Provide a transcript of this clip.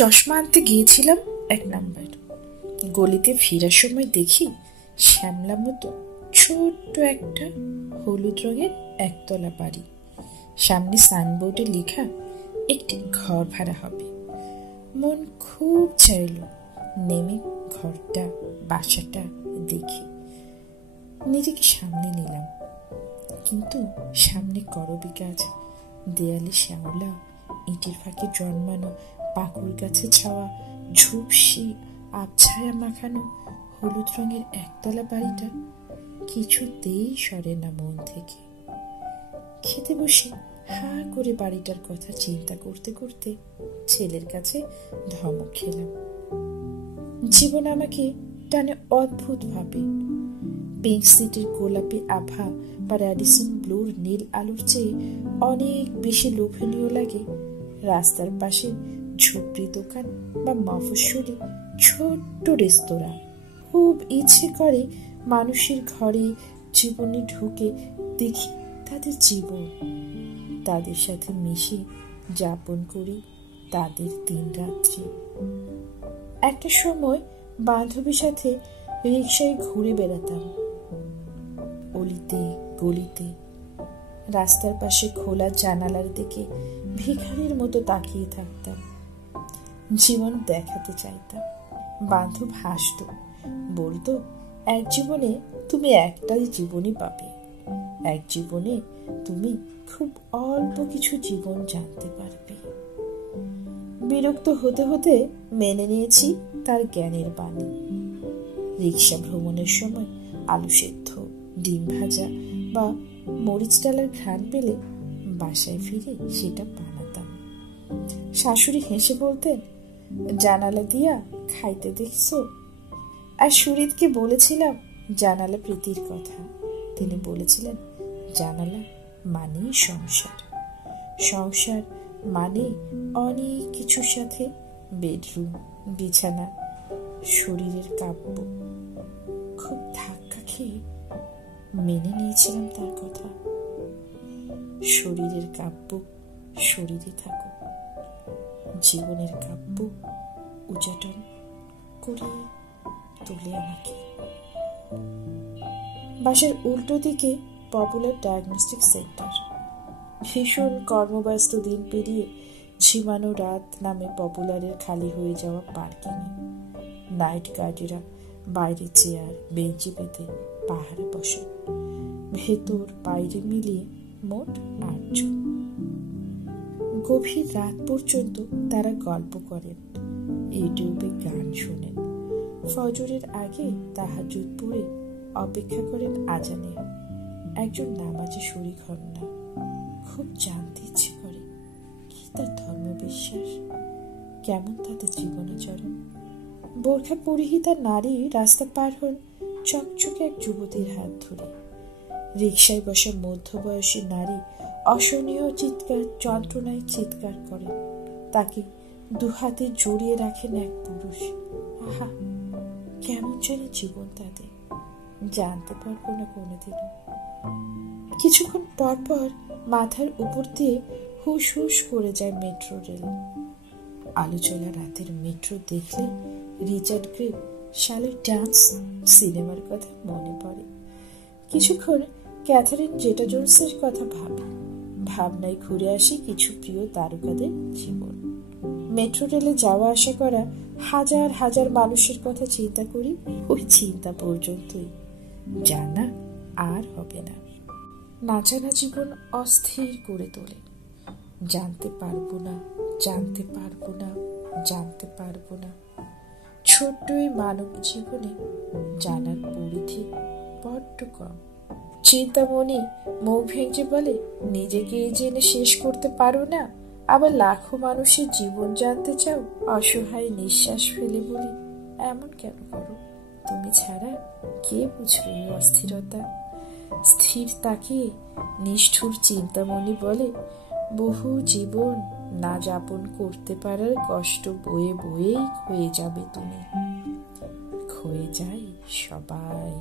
চশমা আনতে গিয়েছিলাম 1 নাম্বার গলিতে। ফেরার সময় দেখি শ্যামলা মতো ছোট্ট একটা হলুদ রঙের একতলা বাড়ি। সামনে সাইনবোর্ডে লেখা একটি ঘর ভাড়া হবে। মন খুব চাইল নেমে ঘরটা বাসাটা দেখি। নিজেকে সামনে নিলাম, কিন্তু সামনে করবী গাছ, দেয়ালে শ্যাওলা, ইটের ফাঁকে জন্মানো পাকুড় গাছে ছাওয়া ঝুপসি আবছায়া মাখানো হলুদ রঙের একতলা বাড়িটা কিছুতেই সরে না মন থেকে। খেতে বসে হা করে বাড়িটার কথা চিন্তা করতে করতে ছেলের কাছে ধমক খেলাম। জীবন আমাকে টানে অদ্ভুত ভাবে। পিঙ্ক সিটির গোলাপি আভা বা র্যাডিসন ব্লুর নীল আলোর চেয়ে অনেক বেশি লোভনীয় লাগে রাস্তার পাশে ঝুপড়ি দোকান বা মফস্বলী ছোট্ট রেস্তোরাঁ। খুব ইচ্ছে করে মানুষের ঘরে জীবনে ঢুকে দেখি তাদের জীবন, তাদের সাথে মিশে যাপন করি তাদের দিন রাত্রি। একটা সময় বান্ধবীর সাথে রিকশায় ঘুরে বেড়াতাম অলিতে গলিতে। রাস্তার পাশে খোলা জানালার দিকে ভিখারির মতো তাকিয়ে থাকতাম। জীবন দেখাতে চাইতাম। বান্ধব হাসতো, বলতো, এক জীবনে তুমি একটাই জীবনই পাবে। এক জীবনে তুমি খুব অল্প কিছু জীবন জানতে পারবে। বিরক্ত হতে হতে মেনে নিয়েছি তার জ্ঞানের বাণী। রিকশা ভ্রমণের সময় আলু সেদ্ধ, ডিম ভাজা বা মরিচ ডালের ঘ্রাণ পেলে বাসায় ফিরে সেটা বানাতাম। শাশুড়ি হেসে বলতেন, জানালা দিয়া খাইতে দেখছো? আর সুরিতকে বলেছিলাম জানালা প্রীতির কথা। তিনি বলেছিলেন, জানালা মানেই সংসার, সংসার মানে অনেক কিছুর সাথে বেডরুম, বিছানা, শরীরের কাব্য। খুব ধাক্কা খেয়ে মেনে নিয়েছিলাম তার কথা। শরীরের কাব্য শরীরে থাকুক, জীবনের কাব্য উচাটন করে তোলে আমাকে। বাসার উল্টো দিকে পপুলার ডায়াগনস্টিক সেন্টার। ভীষণ কর্মব্যস্ত দিন পেরিয়ে ঝিমানো রাত নামে পপুলারের খালি হয়ে যাওয়া পার্কিংয়ে নাইট গার্ডেরা বাইরে চেয়ার বেঞ্চি পেতে পাহাড়ে বসে। ভেতর বাইরে মিলিয়ে মোট 8 জন। গভীর রাত পর্যন্ত তারা গল্প করেন, ইউটিউবে গান শোনেন, ফজরের আগে তাহাজ্জুদ পড়ে অপেক্ষা করেন আজানের। একজন নামাজে শরীক হন না। খুব জানতে ইচ্ছে করে কি তার ধর্মবিশ্বাস, কেমন তাদের জীবনাচরণ। বোরখা পরিহিতা নারী রাস্তা পার হন চকচকে এক যুবতীর হাত ধরে। রিকশায় বসা মধ্যবয়সী নারী অসহনীয় চিৎকার যন্ত্রণায় চিৎকার করেন। তাকে দুহাতে জড়িয়ে রাখেন এক পুরুষ। আহা, কেমন যেন জীবন তাদের, জানতে পারবো না কোনোদিনও। কিছুক্ষণ পর পর মাথার উপর দিয়ে হুস হুস করে যায় মেট্রো রেল। আলো চলা রাতের মেট্রো দেখলে রিচার্ড গ্রে শালের ডান্স সিনেমার কথা মনে পড়ে। কিছুক্ষণ ক্যাথারিন জেটা জোন্সের কথা ভাবি। ভাবনায় ঘুরে আসি কিছু প্রিয় তারকাদের জীবন। মেট্রো রেলে যাওয়া আসা করা হাজার হাজার মানুষের কথা চিন্তা করি। ওই চিন্তা পর্যন্তই, জানা আর হবে না। নাচানা জীবন অস্থির করে তোলে। জানতে পারবো না, জানতে পারবো না, জানতে পারবো না। ছোট্ট এই মানব জীবনে জানার পরিধি বড্ড কম। চিন্তামণি মুখ ভেঙে বলে, নিজেকে জেনে শেষ করতে পারো না, আবার লাখো মানুষের জীবন জানতে চাও। অসহায় নিঃশ্বাস ফেলে বলি, এমন কেন করো? তুমি ছাড়া কে বুঝবে এই অস্থিরতা? স্থির তাকিয়ে নিষ্ঠুর চিন্তামণি বলে, বহু জীবন না যাপন করতে পারার কষ্ট বয়ে বয়েই ক্ষয়ে যাবে তুমি। ক্ষয়ে যায় সবাই।